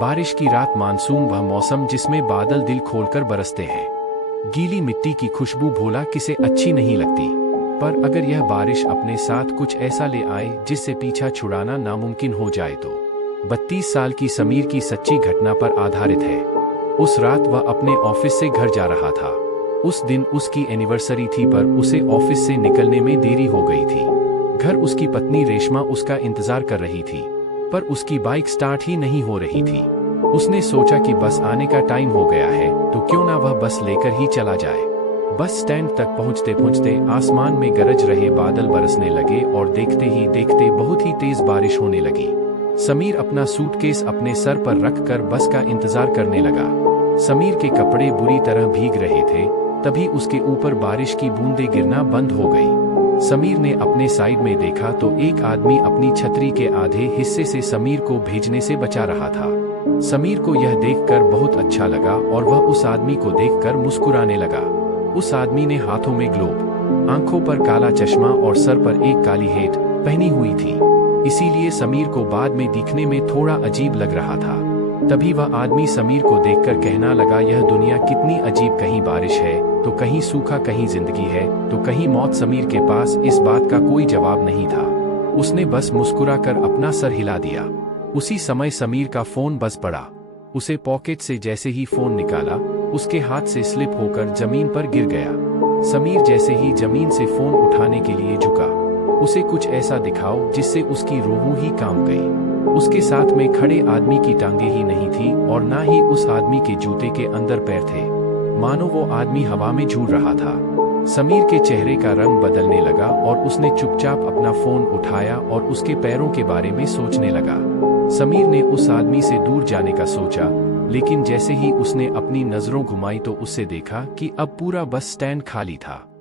बारिश की रात, मानसून, वह मौसम जिसमें बादल दिल खोलकर बरसते हैं। गीली मिट्टी की खुशबू भोला किसे अच्छी नहीं लगती, पर अगर यह बारिश अपने साथ कुछ ऐसा ले आए जिससे पीछा छुड़ाना नामुमकिन हो जाए तो। 32 साल की समीर की सच्ची घटना पर आधारित है। उस रात वह अपने ऑफिस से घर जा रहा था। उस दिन उसकी एनिवर्सरी थी, पर उसे ऑफिस से निकलने में देरी हो गई थी। घर उसकी पत्नी रेशमा उसका इंतजार कर रही थी, पर उसकी बाइक स्टार्ट ही नहीं हो रही थी। उसने सोचा कि बस आने का टाइम हो गया है तो क्यों ना वह बस लेकर ही चला जाए। बस स्टैंड तक पहुंचते पहुंचते आसमान में गरज रहे बादल बरसने लगे और देखते ही देखते बहुत ही तेज बारिश होने लगी। समीर अपना सूटकेस अपने सर पर रखकर बस का इंतजार करने लगा। समीर के कपड़े बुरी तरह भीग रहे थे, तभी उसके ऊपर बारिश की बूंदें गिरना बंद हो गई। समीर ने अपने साइड में देखा तो एक आदमी अपनी छतरी के आधे हिस्से से समीर को भीगने से बचा रहा था। समीर को यह देखकर बहुत अच्छा लगा और वह उस आदमी को देखकर मुस्कुराने लगा। उस आदमी ने हाथों में ग्लोव, आंखों पर काला चश्मा और सर पर एक काली हेट पहनी हुई थी, इसीलिए समीर को बाद में दिखने में थोड़ा अजीब लग रहा था। तभी वह आदमी समीर को देखकर कहना लगा, यह दुनिया कितनी अजीब, कहीं बारिश है तो कहीं सूखा, कहीं जिंदगी है तो कहीं मौत। समीर के पास इस बात का कोई जवाब नहीं था। उसने बस मुस्कुराकर अपना सर हिला दिया। उसी समय समीर का फोन बज पड़ा। उसे पॉकेट से जैसे ही फोन निकाला, उसके हाथ से स्लिप होकर जमीन पर गिर गया। समीर जैसे ही जमीन से फोन उठाने के लिए झुका, उसे कुछ ऐसा दिखाओ जिससे उसकी रूह ही कांप गई। उसके साथ में खड़े आदमी की टांगे ही नहीं थी और ना ही उस आदमी के जूते के अंदर पैर थे, मानो वो आदमी हवा में झूल रहा था। समीर के चेहरे का रंग बदलने लगा और उसने चुपचाप अपना फोन उठाया और उसके पैरों के बारे में सोचने लगा। समीर ने उस आदमी से दूर जाने का सोचा, लेकिन जैसे ही उसने अपनी नजरों घुमाई तो उससे देखा कि अब पूरा बस स्टैंड खाली था।